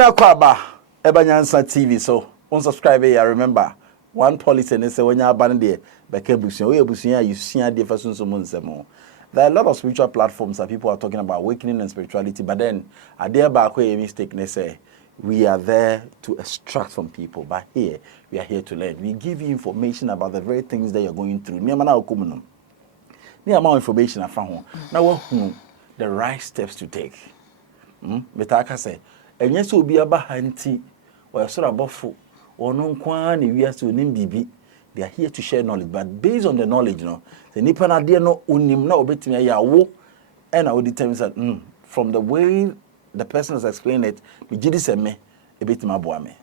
Nyina kwaba eba Nyansa TV so unsubscribe here remember one policy and say when you abandon there beke busuan we busuan you see there for so nsemo. There are a lot of spiritual platforms that people are talking about awakening and spirituality, but then are there back where a mistake they say we are there to extract from people, but here we are here to learn. We give you information about the very things that you're going through. Me amana okumunum. Me amount information I found. Now what the right steps to take. But I can say and yes will be a bahanti or a sort of buffo or no quan if we are to name BB. They are here to share knowledge, but based on the knowledge, the nipa na dia no unim na obetimi ya wo, and I would determine that from the way the person has explained it, me jidi se me ebetimi aboa me.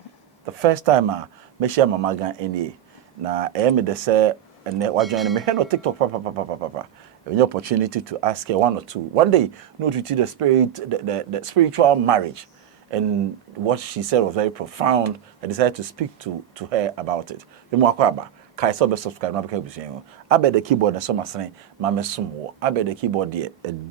The first time me share Mamaga any na me de say and what join me head on TikTok papa. An opportunity to ask her one or two. One day, no to the spirit, the spiritual marriage, and what she said was very profound. I decided to speak to her about it. Kai so be subscribe na beka busu I bet the keyboard na so masene mama sumo I bet the keyboard there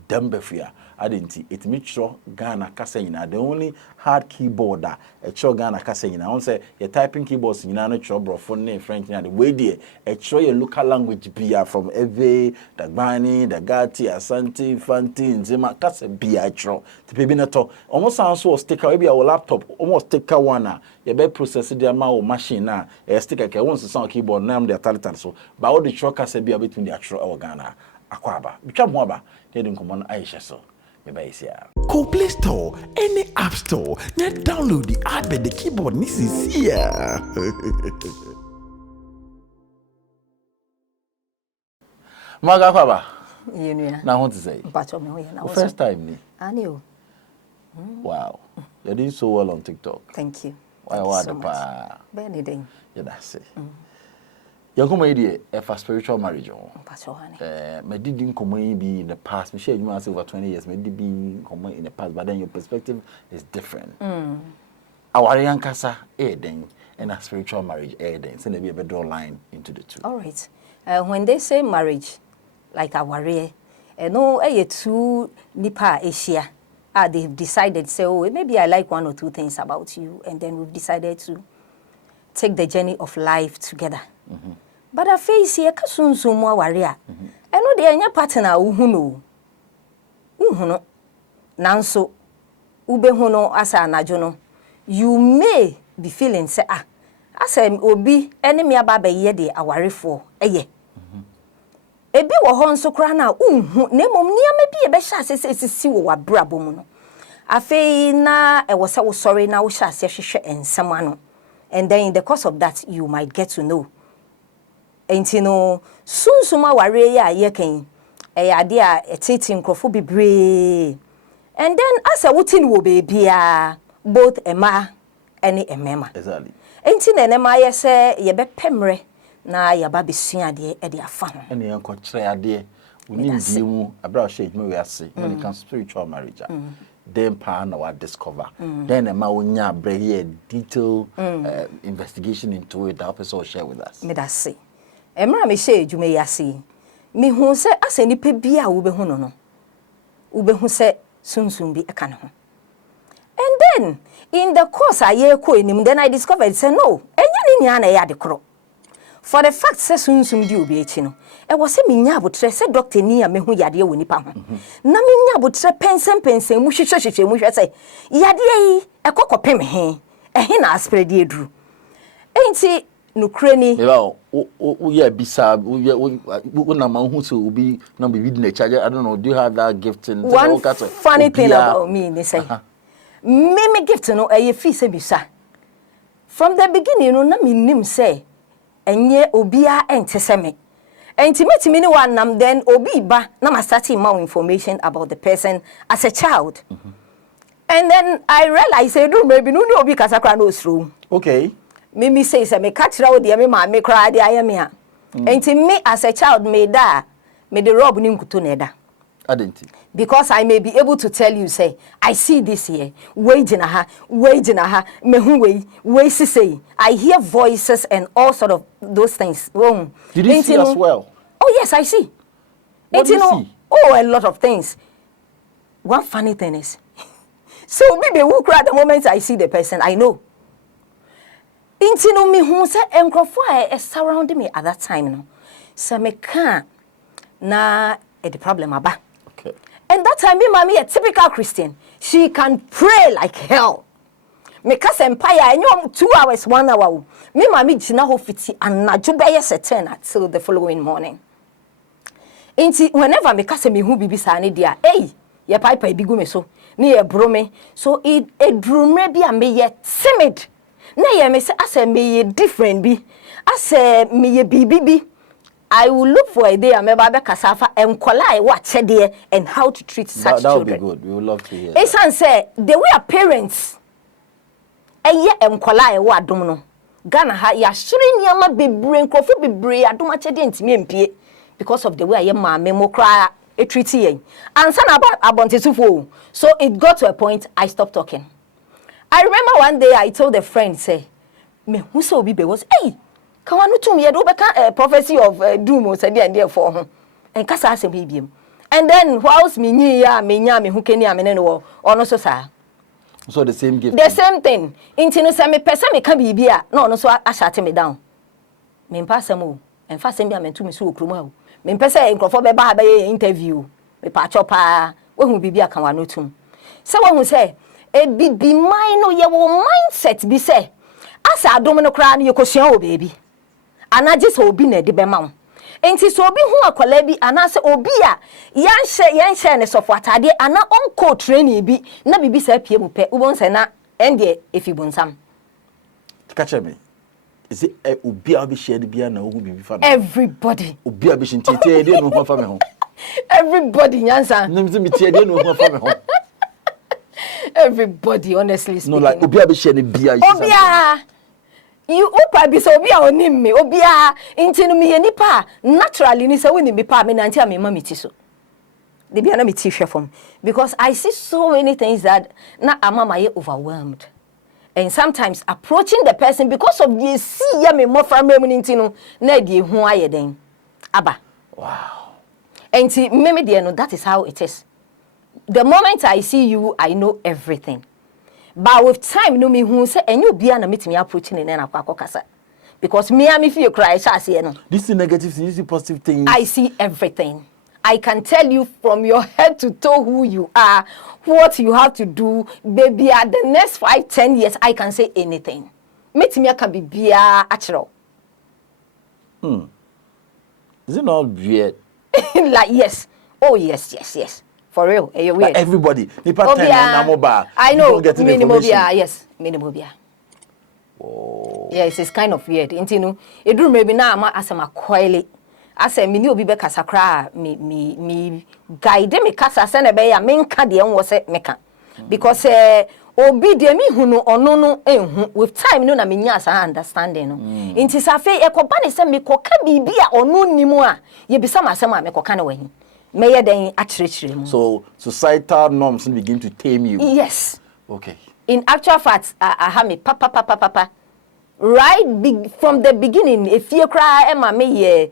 dembe fia adenti it mitro Ghana kasa nyina the only hard keyboard that a cho Ghana kasa nyina won say your typing keyboards nyina no cho brofo ne French nyina the way there a cho your local language bia from Eve the Gbani the Gati Asante Fanti Nzema kasa bia cho te be na to almost sound so sticker we be our laptop almost sticker one you be process the amount machine na a sticker ke won sound keyboard na am the talent so but all the truckers say be between the actual organa akwaba bitwa mo aba dey nkomo na Aisha so me ba isia Go Play Store any app store na download the app the keyboard this is here Maga kwaba Yenua na want to say mpacho me ho na first time ni ani o wow you're doing so well on TikTok. Thank you. Why what pa Beneding. Yeah, that's it. Young comedy for spiritual marriage. Me did in common be in the past. Me share you say over 20 years. Me did be in common in the past, but then your perspective is different. Our young casa then and a spiritual marriage then. So there be a draw line into the two. All right. When they say marriage, like our no two nipa Asia. They've decided, say, oh, maybe I like one or two things about you, and then we've decided to take the journey of life together. But I face here, kasunsu mwa waria. I know they are your partner, uhuno. Nanso, ubehuno asa anajono. You may be feeling, say, asa obi, enemy ababe yede awari for, eye. Ebi wo ho nso kra na na mom niam bi e be hya sesi wo wabrabo mu no afei na e wo se wo sorry na wo hya se hwehwe ensam ano and then in the course of that you might get to know entino sunsuma ware ya ye kan e ade a etiti nkrofo bibre and then asa wuti ni wo bebia both ema any emema Exactly entino ne ma ye se ye be pemre na yaba besua de e de afa ho ene yanko kire ade oni ndie mu abra shade me we ase when it comes to spiritual marriage then pa na wa discover then ma wonya abra here detailed investigation into it that person will share with us me da se emra me share dwuma yi ase me hu se ase nipa bia wo be hu no wo be hu se sunsun bi e ka ne ho and then in the course aye ko enim then I discovered say no enya ni nia na ya de kro. For the fact say sunsum di obi echi no e wo se menya abotre se doctor ni a mehu yade woni pa ho na menya abotre pensem mu hwehwehwehwe mu hwe se yade yi e kokopem he he na aspredi eduru enti nukure ni wo yeah bisa wo na ma hu so obi na be na charge I don't know do you have that gift in one funny thing about me they say me gift no e fi se bisa from the beginning no na me nim say enye obia enteseme entimatimi ni wanam then obi ba na ma start more information about the person as a child and then I realized say do maybe no obi kasakra no sro okay me say me catch ra de me ma me kra de ayame a enti me as a child me da me the rob ni nkuto na eda identity because I may be able to tell you say I see this here waging ha me hu we say I hear voices and all sort of those things. Did you see as well? Oh yes, I see. What do you see? Oh, a lot of things. One funny thing is So be who cry the moment I see the person, I know. Inti no me who say enkrofo a surround me at that time no. So me can na the problem aba. Okay. And that time me mommy a typical Christian. She can pray like hell. Me kase empire anyom 2 hours 1 hour. Me mommy gina ho fiti anadwo be yes 10 until the following morning. Inti whenever me kase me hu bibi sa ne dia, hey, ye pipe bigu me so. Ni ye bro me. So it drumre bi a me ye timid. Na ye me say ase me ye different bi. Ase me ye bibi. I will look for a day I'm about to cassava and collide what there and how to treat such that children. That would be good. We would love to hear. Esan say the way parents eye and collide what domino. Ghana ha ya shuri nyama bebre nkrofo bebre adoma chede ntimi empie because of the way I ma memo cry a treaty yen. And son about abontisufo. So it got to a point I stopped talking. I remember one day I told a friend say me who so be was hey Kawanu to me, a prophecy of doom or said and for him. And Cassa BBM. And then, whilst me nya who can yamen or no so sa. So the same gift. The same thing. Intino semi person me can be beer. No, so I shut me down. Me pass a move and fasten me to me so cruel. Me pesa and crofo by interview. Me patch up when will be a Kawanu to. So one who say, a be mine or your mindset be say. As a domino crown, you could baby. Anaje so obi na de bema. Enti so obi hu akwala bi anase obi a yan ne sofo atade ana onko training bi na bibi sa pie mu pe ubon se na ende efibonsam. Catch me. Is it obi a bi share bia na ohu bibi fa me? Everybody. Obi a bi shinti tie de no ho fa me ho. Everybody Nyansa. Nim se mi tie de no ho fa me ho. Everybody honestly speaking. No like obi a bi share ne bia. Obi a you upa bi so obi a onim me obi a intinu me nipa naturally ni se woni me pa me nanti a me ma me ti so de bia na me ti hwe from because I see so many things that na amama ye overwhelmed and sometimes approaching the person because of the see ya me mo from me intinu na de hu aye den aba Wow. and me de no that is how it is. The moment I see you I know everything. But with time, no me who say, and you be an meeting approaching in an aquacasa. Because me, I feel cry, no. This is negative thing, this is positive thing. I see everything. I can tell you from your head to toe who you are, what you have to do. Baby, at the next 5-10 years, I can say anything. Meet me, I can be beer natural. Is it not weird? Like, yes. Oh, yes. For real, are you weird? Like everybody, I know, minimobia, yes, minimobia. Oh. Yes, it's kind of weird. Intinu, it do maybe now ma asama coily. I say me obi be kasakra me guide me kasa send be ya menka de was meka. Because obi de me hunu ono no ehun with time no na me nya asa understanding no. Inti safe e ko ba ne se me ko ka bibia ono nimu a ye bisa masema me ko ka na wahin. So societal norms begin to tame you. Yes. Okay. In actual fact, I have me papa. Right from the beginning, if you cry, Emma me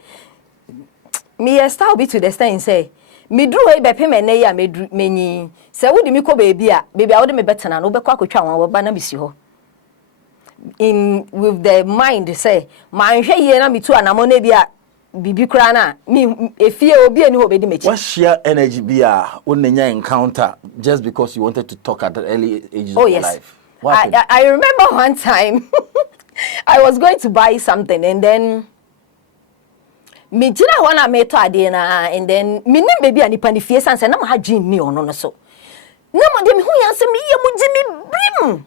style be to the stand say me drew a be payment na ya me say wo di me ko baby I would me better na no be kwa kwatwa wan wo ba na bisi ho. In with the mind say man hwe ye na me tu anamo na bia bibi kra na me efie obi ani ho be di mechi. What sheer energy be a encounter just because you wanted to talk at the early ages of your life? I remember one time I was going to buy something and then me jina wana me to ade na and then me nim baby ani pani fie sanse na ma ha gin ni ono no so na mo de me hu yanse me ye mu gimi brim.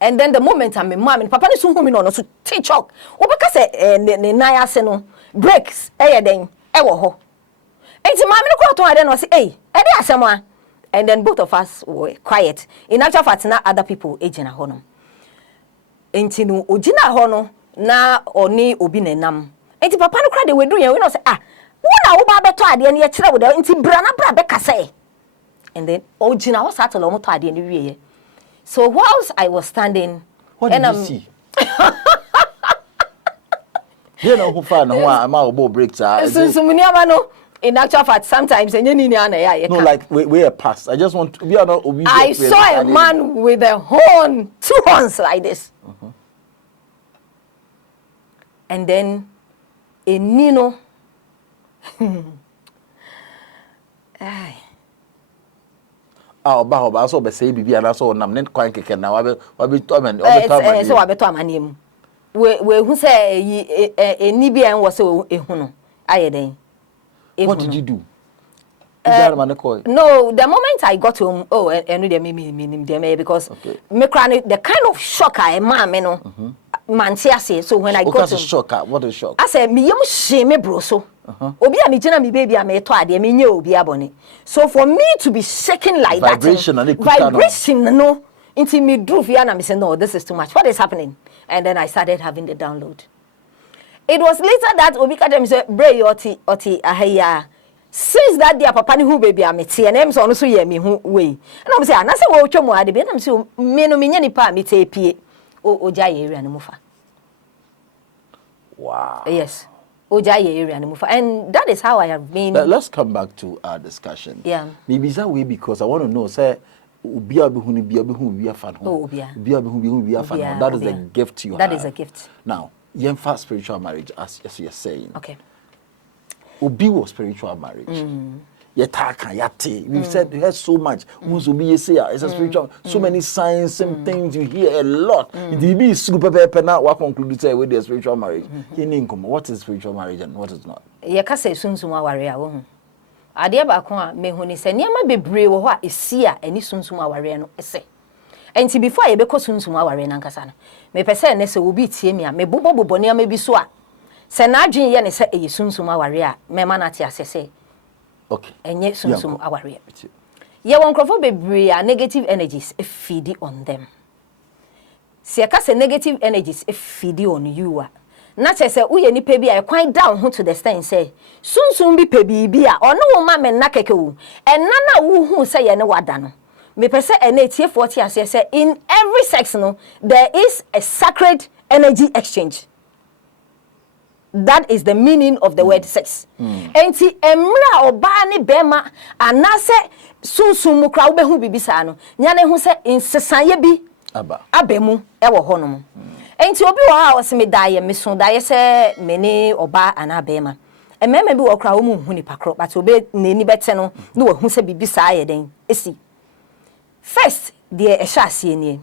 And then the moment I'm mom and papa ni so hu me no so TikTok obeka se ne na ase no breaks den wo ho enti mama no ko to ade no say eh e dey asema and then both of us were quiet. In actual fact na other people ejina ho no enti no ojina ho no na oni obi nenam enti papa no kra de wedu yan we no say wo na wo ba beto ade ne ye kire wo de enti bra na bra be kase and then ojina ho sa to lo mo to ade ne wiye. So whilst I was standing, what did you see? You know who found who am I break so many amano in actual fact, sometimes no, like we are past. I just want to, we are not. I saw a man with a horn, 2 horns like this, and then a Nino. Oba so be say bibi and so nam ne kwan keke na wabe to man so wabe to amanem we hu say eni bia en wo se ehu no ayeden. What did you do? No, the moment I got home, and me because me crying the kind of shock I am, no man say so when I got home. Shock, what is shock? I said me yum shame bro so. Obi a me jina me baby a me to ade me nye obi abone. So for me to be shaking like vibration, that, vibration no, until me drew fear and me say no, this is too much. What is happening? And then I started having the download. It was later that Obi Kadem said, "Bray oti ahaya." Since that day, papa ni who baby am te and em so no so ye me hu way. And I'm say, "Na say wo twom ade be na me say me no me nya nipa me te pie." Oja ye area no mufa. Wow. Yes. Oja ye area no mufa. And that is how I have been. Let's come back to our discussion. Yeah. Maybe that way because I want to know say obi abehu ni bia behu bia fan ho. Obi abehu bia fan ho. That is a gift you have. That is a gift. Now, yen fast spiritual marriage as you're saying. Okay. Obi was spiritual marriage. We've said we heard so much. It's a spiritual, so many signs, some things you hear a lot. The be super paper now. What conclude say with the spiritual marriage? What is spiritual marriage and what is not? You can say sunsuma warrior. Adia ba ko me hu ni se niam bebre wo ho a esia ani sunsuma warrior no ese. Enti before ye be ko sunsuma warrior na nkasa no. Me pese ne se obi tie me a me bobo niam bi so a se na adwen ye ne se eye sunsuma warrior me ma na te asese. Okay. Enye sunsum aware. Ye won crofo bebre a negative energies feed on them. Se ka se negative energies feed on you a. Na che se uye nipa bi a kwan down ho to the stand say sunsum bi pe bi a ono wo ma me na keke wo. Enna na wo hu se ye ne wada no. Me pese ene tie 40 ase say in every sex no there is a sacred energy exchange. That is the meaning of the word sex. Enti emra oba ni bema anase sunsumu kra wo behu bibisa no nya ne hu se insesanye bi abemu e wo ho no. Enti obi wo ha o se me daye me so daye se me ne oba ana bema emema bi wo kra wo mu hu ni pakro but obe neni bete no no wo hu se bibisa aye den esi first the ehase ni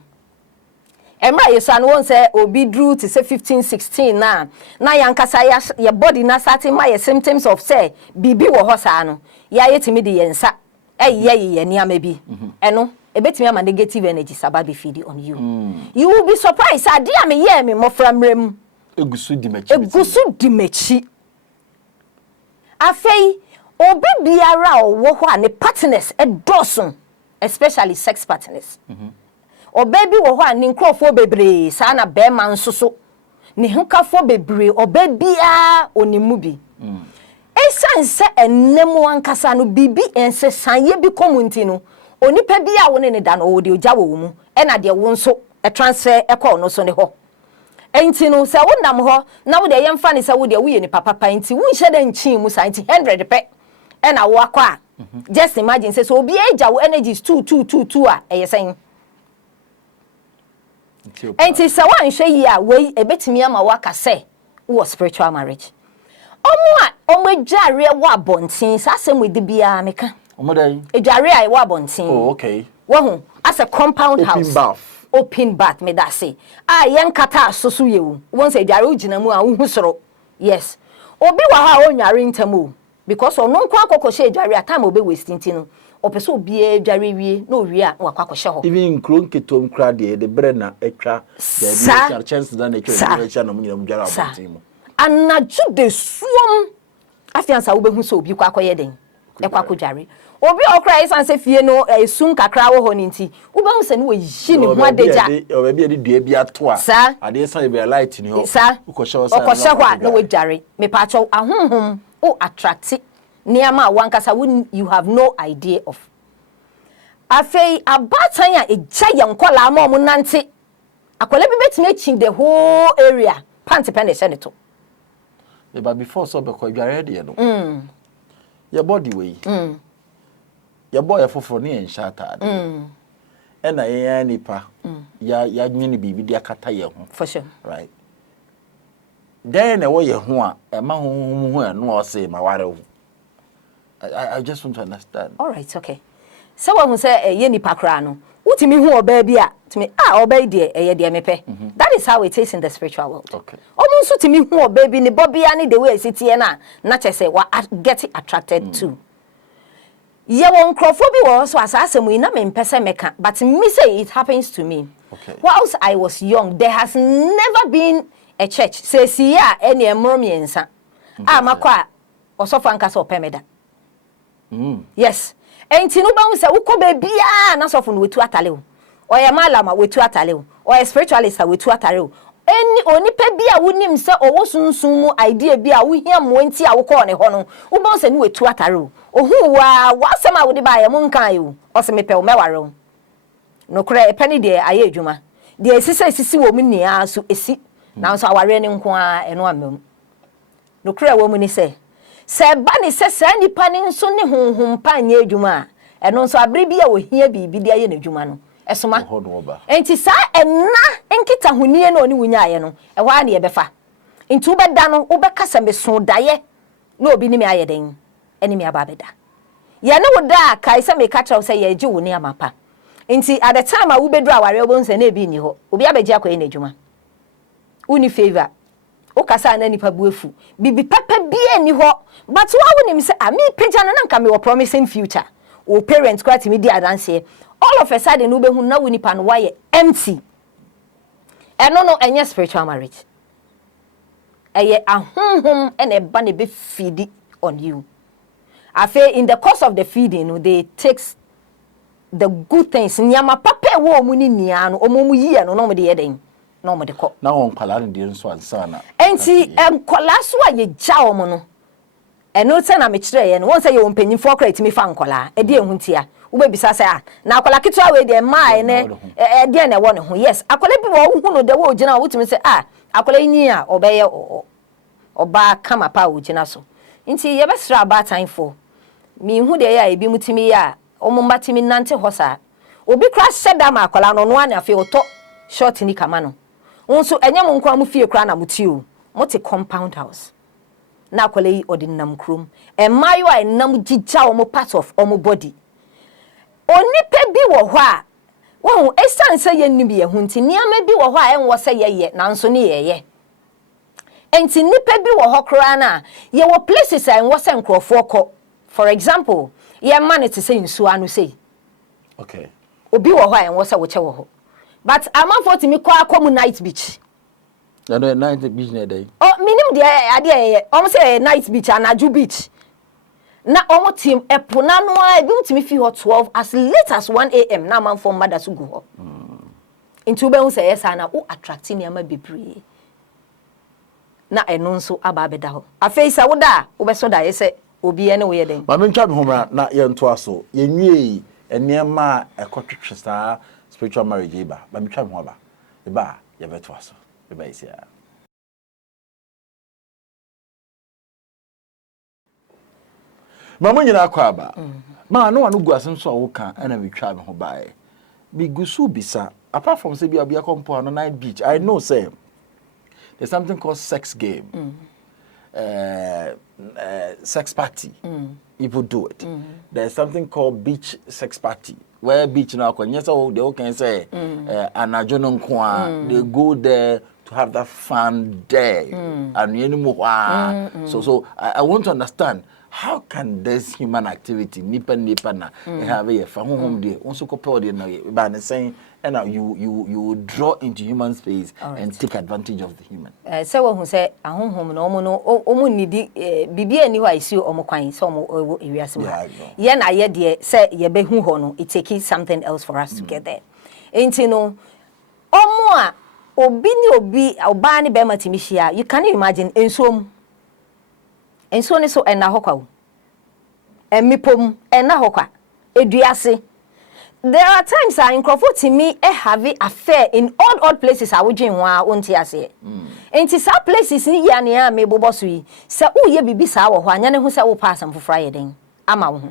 Emra yesan won say obi drew to say 15 16 na yankasa ya body na starting my symptoms of say bibi wo ho sa no ya yetimi de yensa ye niam bi eno ebetimi ama negative energy sababi feed on you. You will be surprised ade am ye me mofra mrem egusu di mechi afei obi biara wo ho ane partners edosun especially sex partners. O baby wo ho ani nkrofo bebre sa na be man soso ni hukafo bebre o baby a onimu bi esanse enemu ankasa no bibi ensesanye bi community no onipa bi a woni ne da no wo de ogya wo mu e na de wo nso e transfer e call no so ne ho enti no se wo nam ho na wo de yemfa ne se wo de wo ye ni papa enti wo nhye da nchin mu sa enti 100 pe e na wo akwa just imagine say so obi eja wo energies 2 a e yesen enti se wan hwe yi a we ebetimi ama waka se wo spiritual marriage omo adware wo abontin sa asem we de bia meka omo dai adware ai wo abontin oh okay wo hu as a compound house open bath me that say yen kata soso yewu won say adware ugina mu a wo hu soro yes obi wa ha onware ntamu because ono nkwa akokoshe adware atime obe wasting tin no opeso obi adware wie na owie a wakwa akoshe ho even kronketom kra de bre na etwa the chance that nature etwa no nyina mudware abontin mu anaju de suom afiansa wo behu so obi kwa akoye den e kwa akodware obi okra isan se fie no esum kakra wo ho ninti wo behu se no wo yi ni ho adeja o be bi dua bi ato a ade san be light ni ho ukoshe wo sa na wo dware me pa cho ahonhom o attract niama wankasa you have no idea of afei abatan ya eja yankola ma omo nante akola bi betime achi the whole area pant pen senator but before so be ko dware de no your body way. Your boy for near and shatter. And I nipa. Ya nyini bibi dia kata ye ho. For sure. Right. Then a way ye ho a ma ho no say ma ware. I just want to understand. All right, okay. So when we say ye nipa kra no, utimi hu oba bia to me oba de ye de mepe. That is how it is in the spiritual world. Okay. Omunso timi hu oba bi ne bobia ne the way sit here na chese wa get attracted to. Ye won crofo bi wo so asasem ina me mpese meka, but me say it happens to me. Okay. Whilst I was young, there has never been a church say siya ene emromiensa. Makwa osofo ankasa opemeda. Yes. Enti no ba hu se ukobe bia na sofo no wetu atale o. Oye malama wetu atale o. Oye spiritualist wetu atale o. Eni onipa bia wonim se owo sunsun mu idea bia wo hia mo enti a wo ko ne ho no. Wo ba se no wetu atale o. Ohu wa asema wo de ba ye mo nkan ye o. O se mepe o meware o. No kura epani de aye adwuma. De esisi wo mu nia so esi. Na so aware ne nko a eno amem. No kura wo mu ni se ba ni se sa nipa ni nso ne honhom pa nya adwuma eno nso abere bia wo hia bibi de aye na adwuma no esoma enti sa enna enkita honie na oni wunya aye no e wa na ye befa enti wo beda no wo bekasa me so daye na obi ni me aye den eni me aba beda ye ne wo da kai se me ka trawo se ye gi wo ne amapa enti at the time a wo bedru aware wo nse na ebi ni ho obi abeji akoye na adwuma uni favor okasa na nipa buefu bibi papa bia ni ho but wa wonim say ami pagya no nka me wo promising future o parents kwati me di adanse all of a sudden no be hu na wo nipa no why empty eno no enye spiritual marriage eye ahonhom ene eba ne be feed on you afa in the course of the feeding they takes the good things nyama papa wo mu ni nia no omomu yie no mo de yeden no mo de ko na won kwala ne nso ansa na enti kwala so a ye gya wo mo no eno se na me kire ye no won se ye won panyimfo kra etimi fa nkwala e de ehuntia wo be bisa se na akwala kitwa we de mai ne e de na wo ne ho yes akwala bi wo hu no de wo gina wo timi se akwala nyi a obeye oba kama pa wo gina so enti ye be sra ba time for mi hu de ya e bi mutimi ya omumba timi nante hosa obi kra sheda ma akwala no no ane afi oto short ni kama no nso enye mo nkwa mu fie kra na muti o mote compound house na akwala yi odinam krom emayo a enam gigya o mo part of o mo body onipa bi wo ho a wo esan se ye nni bi ye hunti niama bi wo ho a enwo se ye na nso ne ye enti nipa bi wo ho kra na ye wo places a enwo se nkrofo ko for example ye man it say nsu anu say okay obi wo ho a enwo se wo che wo ho but amanfo timi kwa akomu night beach no night beach na dey minim de ade say night beach anaju beach na omo team epona no a bi mutimi fi ho 12 as late as 1 a.m. na amanfo mada so go ho into be hu say yes na o attract ni ama bebre na eno nso aba beda ho afeisa wo da wo be so da ye say obi ene wo ye den ma me ntwa me homra na ye nto aso ye nwie enema ekotwetwe saa spiritual marriage iba ba me twa me ho ba iba ye beto aso iba isia mama nyina akwa ba ma no anu gu asem so wo ka ana me twa me ho bae bi gusu bisa apart from say bi abia kompo on night beach I know say there's something called sex game sex party people do it there's something called beach sex party where beach now kwanya so they can say anajo no nko a they go there to have that fun day and so I want to understand how can this human activity nipa na have a home day also couple day now by saying and now you draw into human space and take advantage of the human say we who say ahonhom no omo nidi bibia ni ho isi omo kwan so omo ewiase ma ye na ye de say ye be hu ho no it take something else for us to get there enti no omo a obi ni obi oba ni be matimi hia you can imagine enso ni so ena hokwa emipom ena hokwa eduase there are times I in me have an affair in odd places I would dream wa unti ase enti sa places ni ya ne a me bobo so yi se wo ye bibi sa wo ho anya ne ho se wo pass am fofra ye den ama wo ho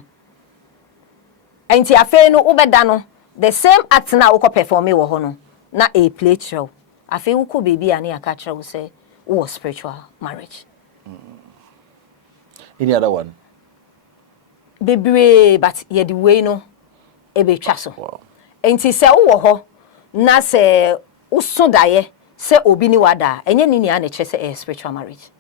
enti afi no ubeda no the same act na wo perform wo ho no na a play show afi wo ko baby ani aka kire wo say wo spiritual marriage. Any other one? Bebre but ye the way no e be twa so. Wow. Enti se wo ho na se wo so daye se obi ni wada enye ni ni ane kire se spiritual marriage.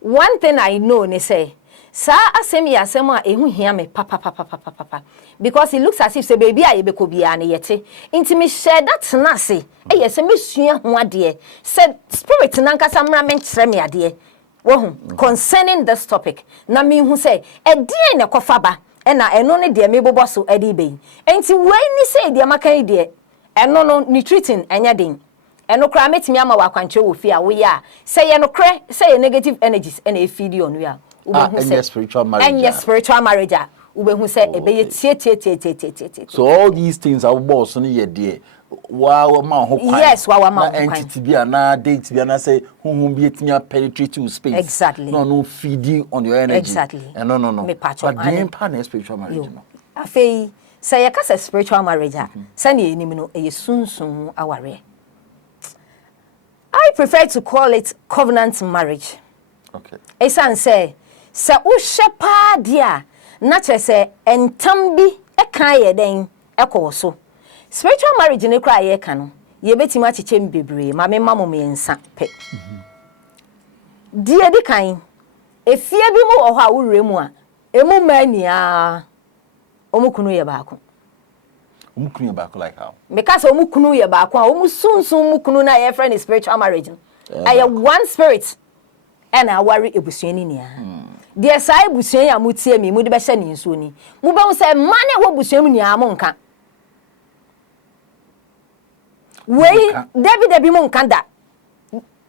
One thing I know ne say sa asem ya asem a ehu hia me papa because it looks as if say baby a yebeko bia ne yete enti me share that na say e ye se mesua ho ade say spirit na nkasa mra me kire me ade wo concerning this topic na me hu say e die ne kofa ba e na eno ne de me bobo so ade be enti we ni say de makan de eno no ni treating enya den eno kra metimi ama wakwanche wo fi a wo ya say ye no kre say ye negative energies and e feed on you and spiritual marriage. And yes, spiritual marriage. Who said, so all these things are boss on your dear. Wow, yes, wow, ma entity be na date be na say who be it penetrate to space. Exactly. No feeding on your energy. Exactly. And no. But the pan spiritual marriage. Afei, say you can spiritual marriage. Send you no e sunsun aware. I prefer to call it covenant marriage. Okay. Esan say wo shepa dia na che se entam bi e kan ye den e ko so spiritual marriage ne kra ye kan no ye betima chechem bebre ma me mamo me nsa pe die di kan efie bi mu wo ha wo remu a emu mania omukunu ye baako like how because omukunu ye baako a omusunsun mukunu na ye friend spiritual marriage aye one spirit and I worry ebusuani nia de sai busuani amutie mi mu de be hye ni nsuo ni mu be hu say mane wo busuani nia mo nka wei David mo nka da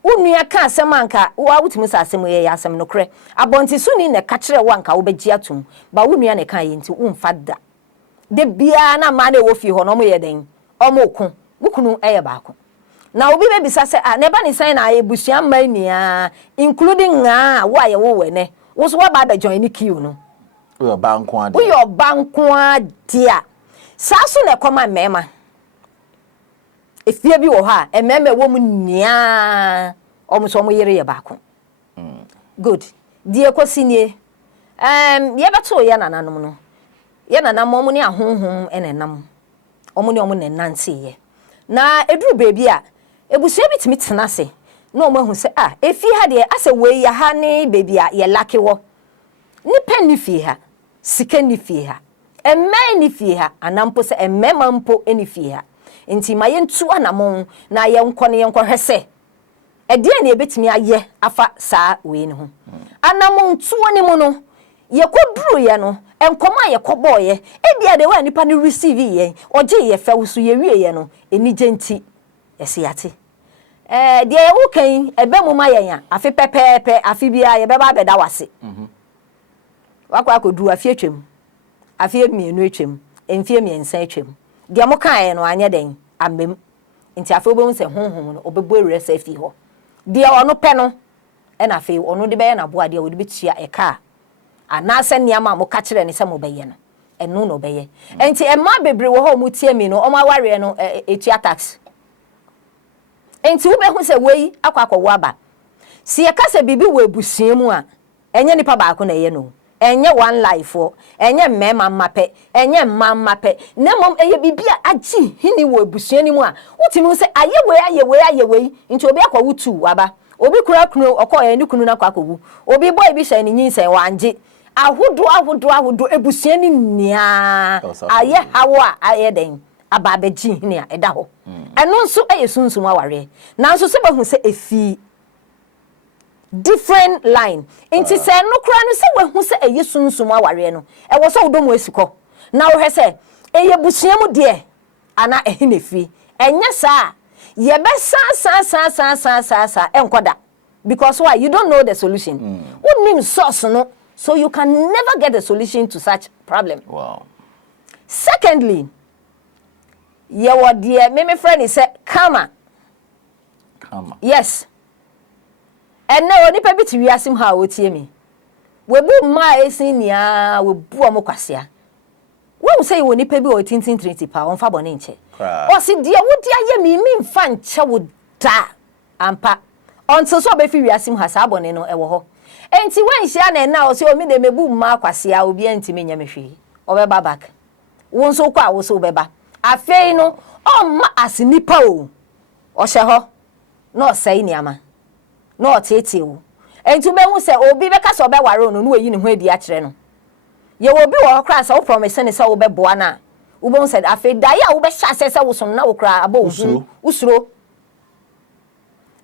unua ka asem anka wa wutimi sa asem ye asem no kre abonti su ni ne ka kire wo anka wo begi atum ba unua ne ka ye nti umfa da de bia na mane wo fi ho no mo ye den omo ko bukunu eye baako na obi be bisa se ne ba ni san na ebusua mania including wo aye wo wene wo so ba ba join ni kiu no we your banko ade we your banko ade a saso na koma mema efie bi wo ha ememe wo mu nia omuso mo yere ye baako good die kwasinie ye beto ye nananom no ye nanam mo ni ahonhom enenam omo ni omo nenanse ye na eduru bebi a ebusua bitimi tena se na omo hu se efi ha de ase we ya ha ne bebi a ye lake wo ni pen ni fi ha sika ni fi ha emme ni fi ha anampo se emmema mpo eni fi ha nti ma ye ntu anamon na ye nkɔ ne ye nkɔ hwese ede na ebetimi aye afa saa we ne ho anamon tuo ne mu no ye koduru ye no enkoma ye kɔbɔ ye ebia de wa nipa ne receive ye oje ye fɛ so ye wie ye no eni genti yesi ate de wo kan ebe mu ma ye ya afi pepepe afi bia ye beba beda wase wakwa akodu afi atwam afi emienu atwam emfie miensa atwam de mo kan no anye den amem nti afi obehun se honhom no obebo ewresa afi ho de ono pe no e na afi ono de be na boade a wo de betua e ka anase niama mo ka kire ne se mo beye no eno no beye enti emma bebre wo ho mo tie mi no o ma ware no etua tax enti wo be hu se wei akwa aba si e ka se bibi wo ebusia mu a enye nipa baako na ye no enye one life o enye mmema mmape enye mmammape na mom eye bibia agi hini wo ebusia ni mu a wutimi se aye wei nti obi akwa wutu waba obi kura kunu okoye ni kunu na kwa kogu obi boy bi hye ni nyinsen wanje ahodo ebusua ni nia aye hawo a aye den ababeji hini a eda ho eno nso eye sunsum aware na nso se bahu se efi different line inti se no kura no se wehu se eye sunsum aware no e wo so wodomo esiko na wo hwe se eye busua mu de ana ehine fi enye sa ye be sa enkoda because why you don't know the solution wouldn't source no so you can never get the solution to such problem. Wow. Secondly, your dear me friend is say kama. Yes. And now nipa bi ti wiasim ha otie mi. we bu ma esinia we bu omokwasea wo say woni pa bi o tintin trinity pa on fa bone nche o si de wo de aye mi mfa nche wo da ampa until so be fi wiasim ha sa bone no ewo ho enti wan hia na o se o mi de mebu ma kwasea obi enti menya mehwe obeba back wo nso kwa wo so obeba afei no o ma asinipa o hye ho no say niama no tete wo enti be hu se obi be ka so be ware no no eyi ne ho adi a kire no ye obi wo kra sa wo promise ne sa wo be boa na wo bon said afei dai a wo be hya se wo som na wo kra aba usuro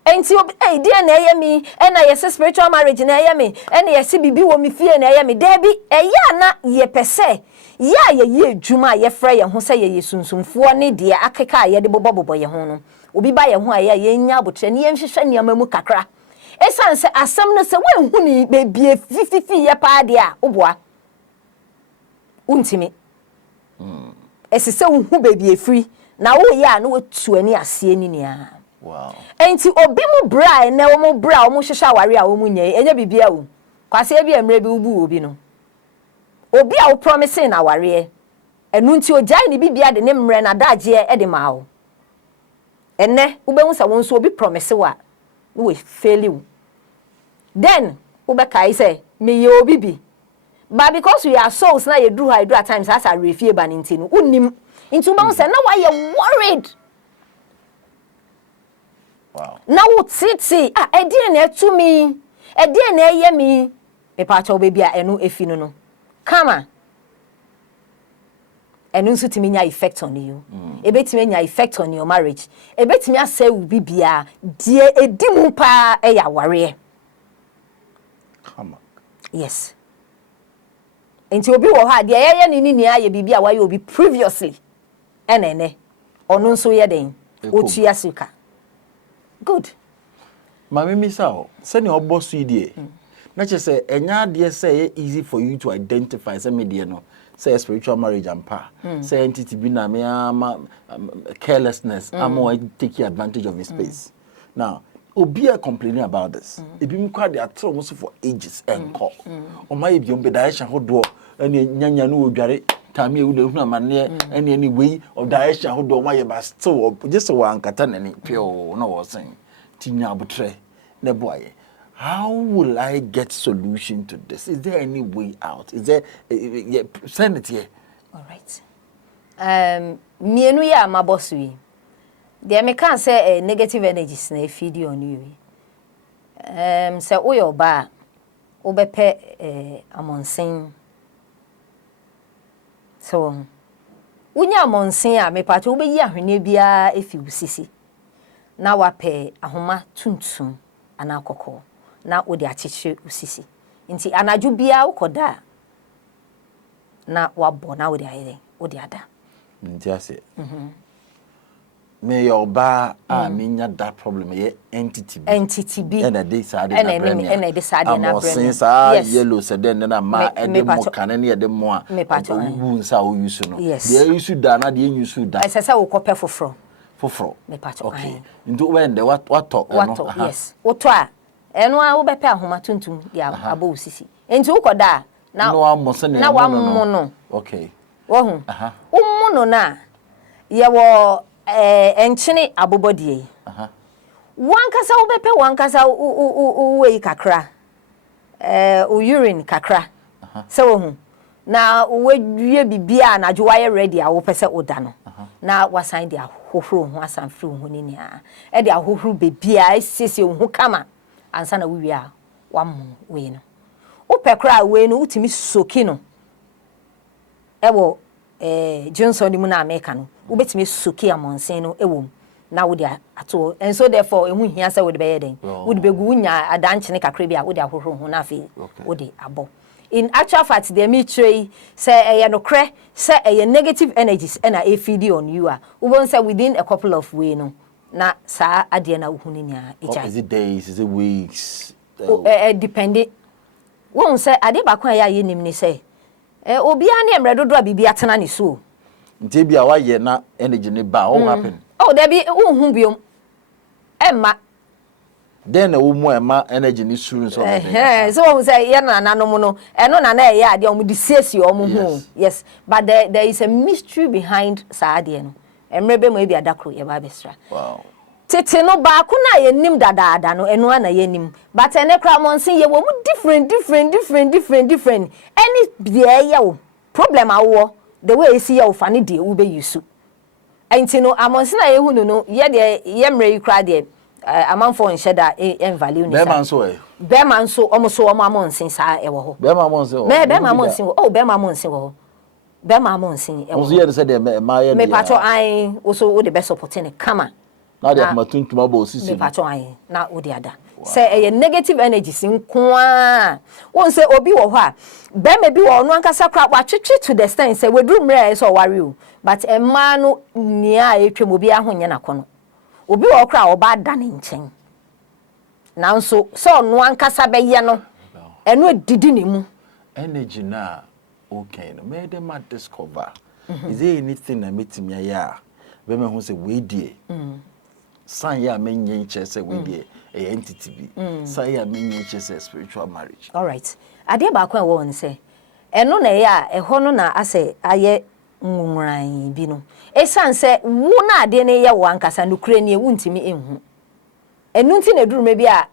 enti obi dia na eyemi na yes spiritual marriage na eyemi na yes bibi wo mi fie na eyemi debi eya na ye pese ya ye adwuma ye frɛ ye ho sɛ ye sunsumfo ne de akeka ye de bobobobo ye ho no obi ba ye ho a ye nya abotre ne ye nhwehwɛ niam mu kakra esan sɛ asɛm no sɛ wenhu ni bebie fififi ye pa de a oboa untimi esise unhu bebie free na wo ye a no wetu ani ase ni nia. Wow. Enti obi mu bra na wo mu bra wo mu hwehwɛ aware a wo mu nyɛ enya bibia wo kwase bi emre bi ubu obi no obi a wo promise na aware enu nti ogyae ni bibia de ne mre na daagye e de ma wo enne wo be hu sa won so obi promise wa no we fail you then wo be kai say me ye obi bi but because we are souls na ye do at times as a refie ba nti no unnim nti wo be hu say na why you worried. Wow. Na wo titi edie na etumi edie na eyemi me pa cha obebi a enu efi no kama enu nso timi nya effect on you ebetimi nya effect on your marriage ebetimi asa wu bibia die edimu pa eya ware Kama. yes enti obi wo ha de yeye ni aye bibia wa ye obi previously ene onu nso ye den otua suka. Good. Mami misao, send your boss idea. Not just say, enya say easy for you to identify some media no. Say spiritual marriage and pa. Say entity be na me carelessness. I'm more taking advantage of his space. Now, Obia complaining about this. It been quite the almost for ages and call. Or my young bedasha who do any nyanya no jare. Time you would have mania any way of Daesha who do why you must so just one catan any pure no was saying Tina Butre Neboye. How will I get solution to this? Is there any way out? Is there send it here? All right. Me enu ya my boss we. There me can say negative energies na feed on you. Say oyo ba obepe amonsen. So unya monsen a me pato obeyi ahwene bia efi usisi na wape ahoma tuntum ana akoko na odi achiche usisi nti anaju bia ukoda na wabo na odi ayere odi ada nti ase me your ba minya that problem ye entity B and a day side and a decided na since yellow said then na ma and the more can any the more me pato wounds how you no yes there you should da na there you should da as I say we copy for me pato okay into when the what talk yes oto a eno a wo bepe ahoma tuntum dia aba osisi enti ukoda na no amoso na wa no okay wo hu ummu na ye wo enchine abobodie wankasa wo bepe wankasa we kakra urine kakra se wo hu na we wie bibia na adwo waye ready a wo pese oda no na wasan dia hohoro ho asan firi ho ni nia e dia hohoro bebia esese ho kama ansa na wi a wam we no wo pekra we no utimi soki no ewo Johnson di mu na America no wo betimi soki amonsen no ewo na wo dia ato and so therefore ehu hia se wo de be den wo de begu nya adanchene kakra bia wo de ahohoro ho na afi wo de abo in actual fact the me tray say no kre say negative energies and a feed on you are we say within a couple of weeks no na sa ade na wo hu ni nia is it days is it weeks depending won say ade ba kwa ya ye nim ni say obi a na emre dodo bibia atena ni so nti bia wa ye na energy ne ba what happen oh there be hu biom emma then a woman ma energy ni suru so so we say na nanom no eno na na ya ade omo disesi omo hu yes but there is a mystery behind saade no emrebe mo e bi adakro ye ba besra wow tete no ba ku na ye nim dadaada no eno na ye nim but ene kra monsen ye wo different any there ye wo problem awo the way you see ye wo fa ne de wo be use enti no amonsen na ye hu no ye de ye mre kra de amanfo nsheda en value ni sa be man so omo so omo amonsen sa e wo ho be man monsen be man monsen oh be man monsen wo be man monsen e wo so ye de say de ma ye me pato an wo so wo de be support ne kama na de matuntum aba osisi me pato an na wo de ada say negative energies nkoa won say obi wo ho a be me bi wo no ankasa kra wa twetwe to the stand say we drum re so worry o but e ma no nia etwem obi ahonye na kono obi wo kra oba da ne nchen nanso so no ankasa be ye no eno didi ne mu energy na okay no me dem discover is there anything na metimi ya be me hu say we die san ya menye che say we die a entity bi san ya menye che say spiritual marriage all right ade ba kwa wo on say eno na ya eho no na ase aye nwuran bi no esan se wo na ade ne ye wo ankasa no kure ne wuntimi enhu enu nti na duru me bi a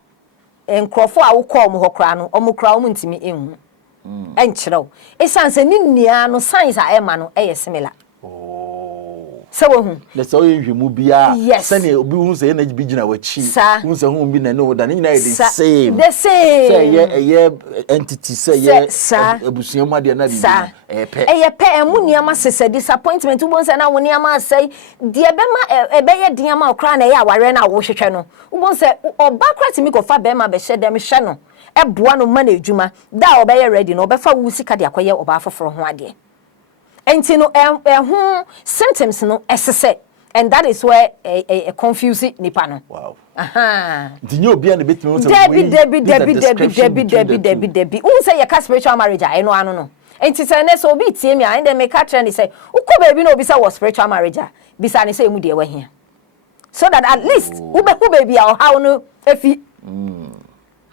enkrofo a wo call mo hokra no omo kra wo ntimi enhu enkyerɛw esan se ni nia no science a ema no eye similar so hu le so yehwemu bia se ne obi hu se energy bi gina wachi hu se hu bi na no da ni na the same say ye entity say ye ebusuamu ade na bi eye pe emu niama sese disappointment ubon se na wo niama say de be ma ebe ye diama okra na ye aware na wo hwehwe no ubon se oba krati mi ko fa be ma be hye dem hye no eboa no ma na ejuma da oba ye ready no oba fa wo sika de akoye oba afoforo ho ade enti no symptoms no esese and that is where a confusing nipa no wow aha dinyo obi na betimi wo debi say your spiritual marriage I know anu no enti say na so obi tie mi and dem make trend say ukọ baby no obi say was spiritual marriage bisa ni say emu de wa hia so that at least who baby a how no efi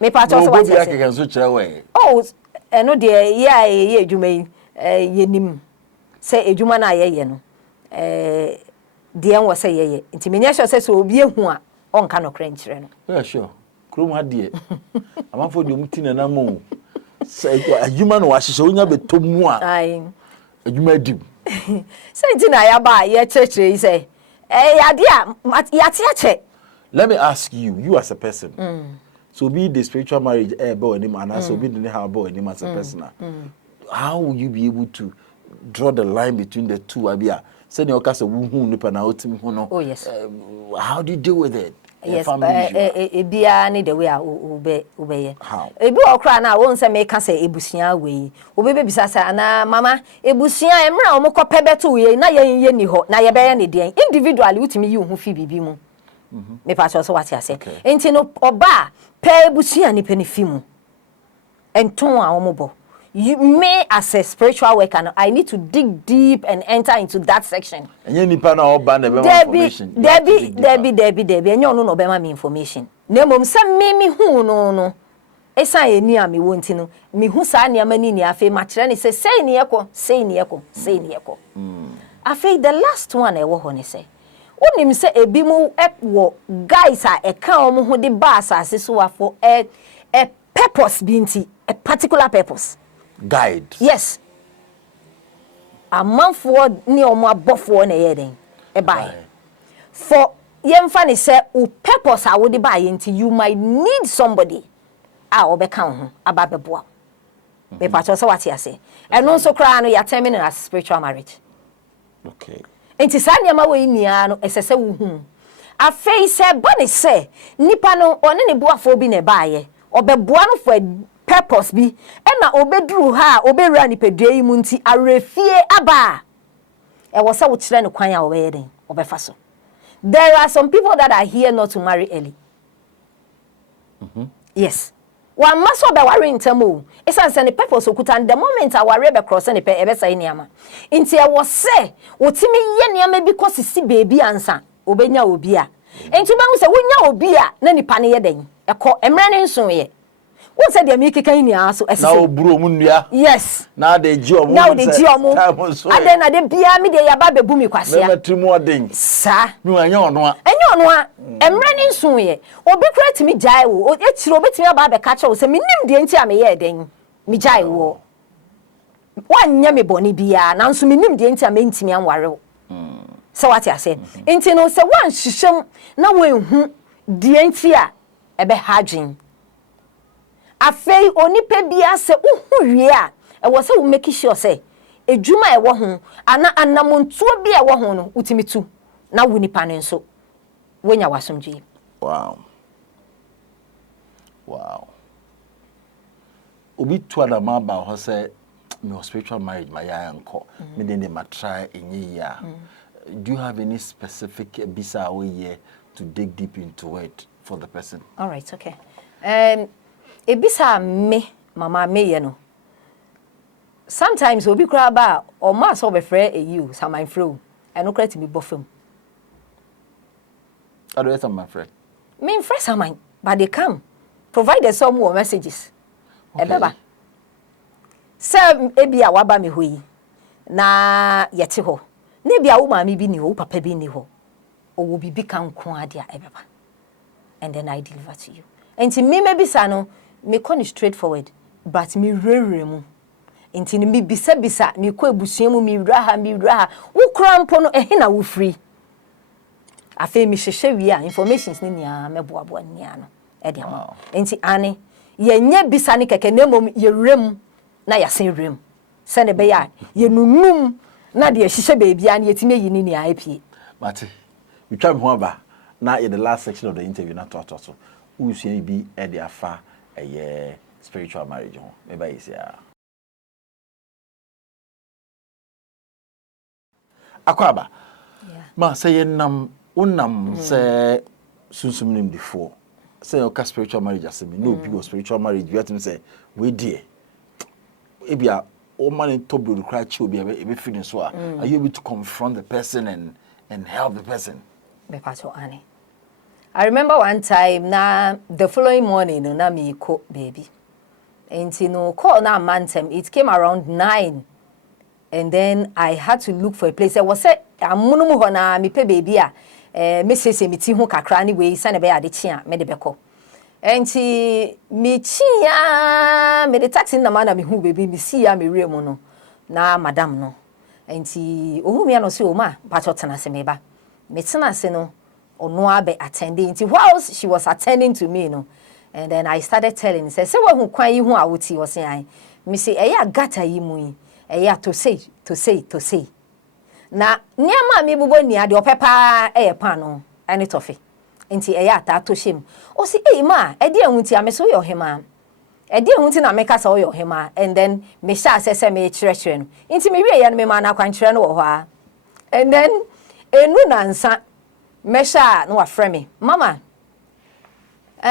me pa cho so what say oh eno de ye adwuma ye nim say ejuma na ye no de en wo say ye nti me nya sure say so obi ehu a onka no kra nkyere no yeah sure krom ha de amafo de omuti na na mo say ejuma no wa hyehyɛ onya betomu a ai ejuma dim say nti na ya ba ye church say ya de a ya te ache. Let me ask you as a person so be the spiritual marriage bo anim and so be the how bo anim as a person how will you be able to draw the line between the two abia say you can say hu nipa na otimi hu no oh yes how do you deal with it yes bia ni the way obeye how ebi okra na won say make say ebusua we obebe bisa say na mama ebusua emra omkope beto we na ye ni ho na ye be ye ne den individually utimi yi hu fi bibi mu me pa so what you say enti no oba pe ebusua ni penifi mu enton a omobo you may as a spiritual worker I need to dig deep and enter into that section enye nipa na oba na be information debi enye onu no be ma me information na mom se me hu no esa eni a me wonti no me hu sa ne amani ni afi ma kire ni se sei ni yeko afi the last one e wo ho ni se onim se ebi mu wo guys a e ka omo ho de ba asase so afo a purpose binti a particular purpose guide yes a man for ni omo abofo na ye den e bai for yemfa ni say o purpose a wo de ba ye nti you might need somebody a obeka ho ababeboa me pa cho so what you say eno so kra no ya terminate as spiritual marriage okay enti sa niam we nia no esese wo hu afei se bani se nipa no one ne boafo bi na ba ye obeboa no for purpose bi na obeduru ha obewura nipadua yi mu nti arefie aba e wo se wo kire ne kwan a wo be den obefa so there are some people that are here not to marry early yes one must be worry ntamo esan se ne purpose okuta the moment a worry be cross ne pe e be sai niama nti e wo se otimi ye niama bi kosisi baby ansa obenya obi a enti ba hu se wonya obi a na nipa ne ye den ekọ emre ne nso ye wo se de mi keka ni aso ese na oburo mu nua yes na de ji omo na de ji omo ade na de bia mi de ya ba bebu mi kwase me trimu odin sa mi anya ono a emre ne nso ye obi kura timi jai wo echiro obetimi aba be ka che wo se minim de enti a me ye den mi jai wo wanya me boni bia na nso minim de enti a me ntimi anware wo se what I said enti no se wan hihwem na wenhu de enti a ebe hadwen afei onipa bia se uhu wie a ewo se wo make sure say ejuma ewo ho ana anamontuo bia ewo ho no utimitu na wo nipa ne nso wonya wasomdwe wow obi to ada ma ba ho say me spiritual marriage my yanko me dey ma try enye ya do you have any specific bisa we here to dig deep into it for the person? All right, okay. Ebisa me mama me ye no. Sometimes obi kura ba o ma so be frɛ you saman fro. Eno kura ti mi bofam. I do some my friend. Me friend saman, but they come provide some more messages. Ebeba. Se ebia waba me hoyi na yete ho. Na ebia wo maami bi ni ho, papa bi ni ho. O wo bibi kan ko ade a ebeba. And then I deliver to you. And to me maybe sano me con straightforward, but me reremu. Inti me bisa me ko ebusuam mu me raha wo krampo no ehina wo free. Afi me hwehwe wi a informations ni nia me boaboa nia no. E de am. Inti ane ye nya bisa ne keke na mom ye rem na ya sen rem. Se ne be ya ye nunum na de hwehwe beebia na yetime yi ni nia apie. Mate. We try me ho aba. Now in the last section of the interview na talk so. Who see be at the afa a spiritual marriage ho. Maybe you say Akwaba. Yeah. Ma say nam unam say sunsum nim before. Say okay spiritual marriage asemi. No people spiritual marriage you have to say we dear. Ebia o man to be cry chi obi e feeling so are you able to confront the person and help the person? Me pato ane. I remember one time na the following morning na me ko baby. And no call na mantem it came around 9. And then I had to look for a place. I was say amunumu ho na me pe baby a me sese me ti ho kakra ni we sane be ade chia me de beko. Enti me chia me de taxi na na me hu baby me see ya me remu no na madam no. Enti ohu me no se o ma pato tena se me ba. Me tena se no ono abe attending to whilst she was attending to me no and then I started telling say we hu kwan yi hu awoti o se an me say eya gata yi mu yi eya to say na niama me bubo ni ade opepa pa no ene tofe nti eya ta to shem o se ma e de ehunti a me so yo hema e de ehunti na me ka sa yo hema and then me sha se me kire no nti me wie ya no me ma na kwan kire no wo ho a and then enu na nsa mesha no afre me mama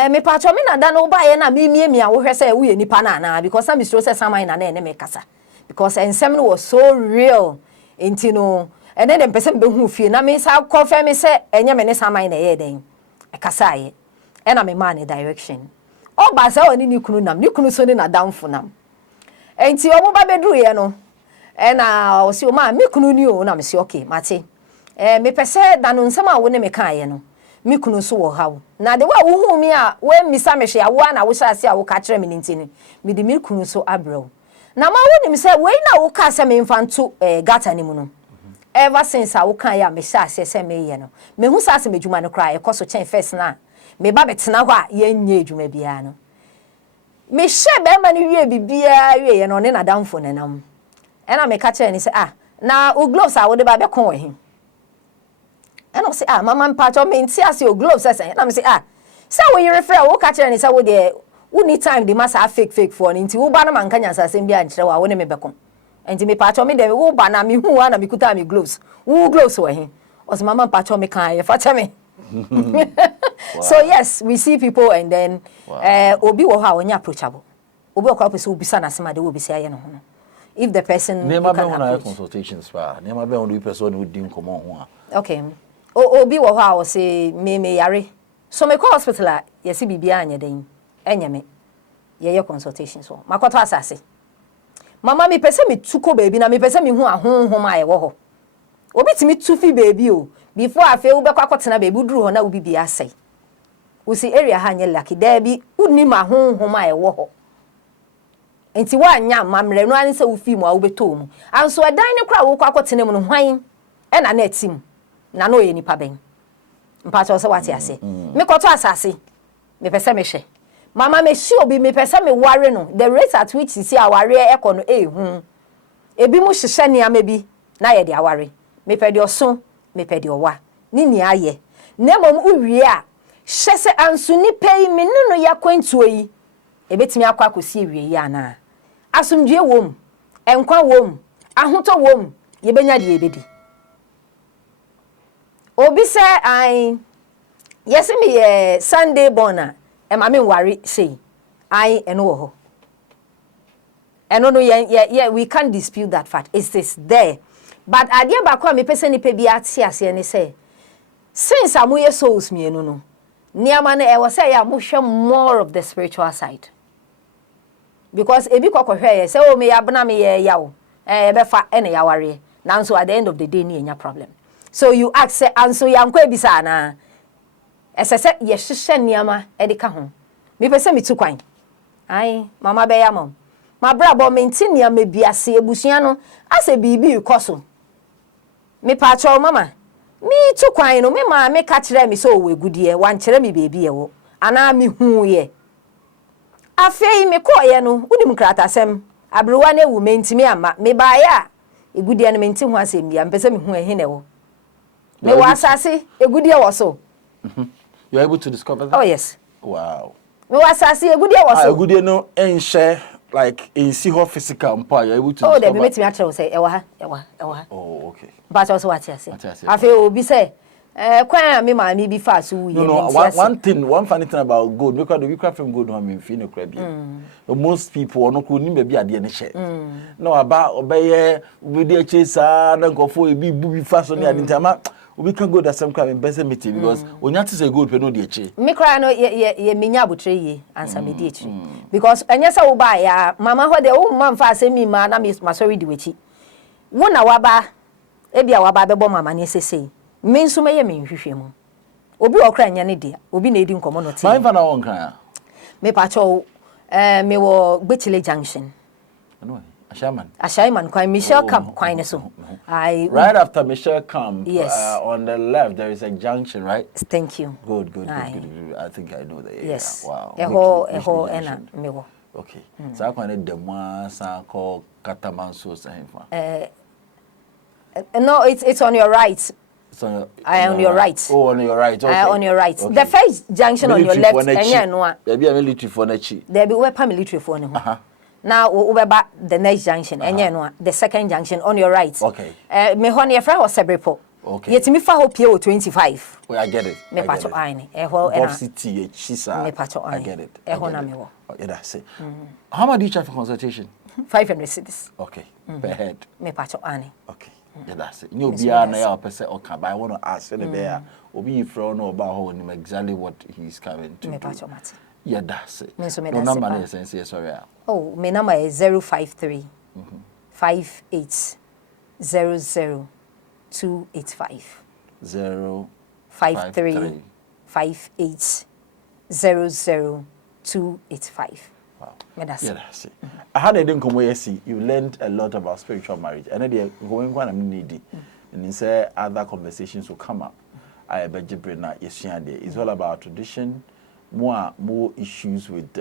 me pacho me na da no ba ye na me a wo hwe say wo ye nipa na na because am sure say saman na na me kasa because ensem no was so real enti no and then person be hu fie na me sa confirm me say enye me ne saman na ye den e kasa ye e na me man direction o ba sa oni ni kunu nam ni kunu so ni na damfo nam enti o mo ba bedru ye no e na o si o ma me kunu ni o na me si okay mate me pese da no nsam a wo ne me kan ye no me kunu so wo hawo na de wa wo hu mi a we misa me hwe awo na wo sha ase a wo ka kire me ntini me de me kunu so abro na ma wo ni me say we na wo ka se me mfanto gata ni mu no ever since a wo kan ya me sha ase se me ye no me hu sa ase me djuma no kra e koso chen first na me ba betena ho a ye nya djuma bia no me hye be ma ni wie bibia wie ye no ne na damfo ne nam e na me ka kire ni say na o gloves a wo de ba be kon we hin. And I say, mama mpacho me nti ase o gloves say. And I say, say when you refer wo ka kire ni say wo de wo need time the massa fake for nti wo ba na man ka Nyansa asem bia nkire wa wo ne me bekon. Enti me pacho me de wo ba na me hu wa na me kuta me gloves. Wo gloves we hin. O say mama mpacho me kan ye facha me. So yes, we see people and then obi wo ha onya approachable. Obi okwa person obisa na sema de wo obisa ye no ho. If the person never be on consultations pa. Never be on the person who din come on ho. Okay. obi wo ho a say me yare so me call hospital yes bibia anya den enya me ye consultation so makoto asase mama me pese me tuko baby na me pese me hu ahonhom a ye wo ho obi timi tufi baby o before afi wo bekwa kotena baby duru ho na wo bibia asai wo si area ha nya lucky there bi uni ma ahonhom a ye wo ho enti wa nya mamre no an se wo fi mu a wo beto mu anso edan ne kra wo kwa kotena mu no hwan e na etim na no ye nipa ben mpacho se wate ase me koto asase me pese me hwe mama me shi obi me pese me ware no the rate at which see aware ekọ no ebi mu hihye ne ama bi na ye de aware me pede oso me pede owa ni ni aye na mom uwie a hye se anso ni pei me no ya kwantuo yi ebetimi akwa akosi ewie yi ana asomdue wom enkwa wom ahoto wom ye benya de ebedi obi se ai yes me Sunday born mama worry say I eno wo ho eno no yeah we can't dispute that fact it is there but adie ba kwa me pese ni pe bi ate ase ne say since amoye souls me eno no niama na e wo say ya mo hwe more of the spiritual side because ebi kokohwe say o me ya bna me ye yawo e be fa ene ya ware nanso at the end of the day ni enya problem so you ask say anso yankwa ebisa na esese ye hihye niama edika ho me pese me tu kwan ai mama be ya mom ma brabo menti niama biase ebusua no ase bibi ikoso me pa cho mama me tu kwan no me ma me ka kire me so we gudie wan kire me bebi ye wo ana me hu ye afei me ko ye no udim krata sem abrewa na ewu menti me ama me ba ya egudie no menti hu ase mbia mpese me hu ehe ne wo me wa asase egudie wo so you're able to discover that? Oh yes. Wow. Me was asase egudie wo so. Egudie no share like in see her physical empower. You're able to discover. Oh, they make me atro say e wa ha. Oh, okay. But also what you say. Afi obi say kwan me ma me bi fa so wu ye. No, one funny thing about gold because the weaker from gold one me feel no crab. Most people no could ni be ade ne share. No aba obeye we dey chase na nkofo e bi bu fa so ne ade ntama we can go that some kind of best meeting because onyati say gold pe no dey eche me cry no ye menya abotre ye answer me dey eche because anyasa wo ba ya mama ho de wo ma mfa asemi ma na me sorry di wechi wo na waba e bia waba bebo mama ne sesei me nso me ye me nhwehwe mu obi okra nya ne dia obi na edi nkomo no te my fa na won kan me pa cho me wo Gbechile junction no Ashaman. Ashaiman Kwai Michelle Camp Kwai so. Right after Michelle Camp, yes. On the left there is a junction, right? Thank you. Good. I think I know the area. Yes. Wow. Eho ena mewo. Okay. So I can the one called Katamanso Sahinfa. No, it's on your right. It's on your, on your right. Oh, on your right. Okay. On your right. Okay. The first junction military on your left. There be a military for Nechi. There be weapon military for ne. Now we back the next junction. No, the second junction on your right. Okay. Me ho ne friend was Sebrepo. Okay. Yet me fa ho pie 25. Well, I get it. Me pacho aine. Bob City, Chisa. Me pacho aine. I get it. Na me wo. Yeah, that's it. How much do you charge for consultation? 500 cedis. Okay. Per head. Me pacho aine. Okay. Yeah, that's it. You be na ya person okay, but I want to ask you there. Obi from no about how exactly what he's coming to. Me pacho mate. Yeah, that's it. No number is sorry. Oh, my number is 053 58 00 285. 053 58 00 285. Wow. Yeah, that's it. I had a didn't come where you learned a lot about spiritual marriage. And then going one I'm needy. And then say other conversations will come up. I bet you bring that it's all about tradition. More issues with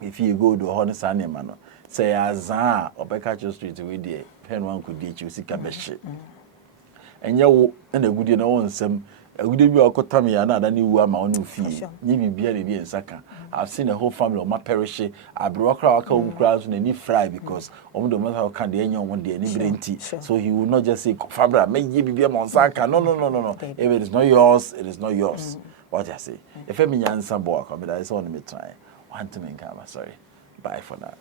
if you go to honest animal say azan obeka street we there pen one could teach you sika beshi and you and a good no one some a good be okotami ya na ni wu ama onu fie nyi bibia na bi ensaka I've seen a whole family of my parish abrokra aka ukra na ni fry because omo do matter kan de enyo omo de ni brenti so he will not just say fabra me yi bibia mo nsaka no if it is not yours it is not yours. What I say? If I'm Nyansa Boakwa, but I just want to try. One to make sorry. Bye for now.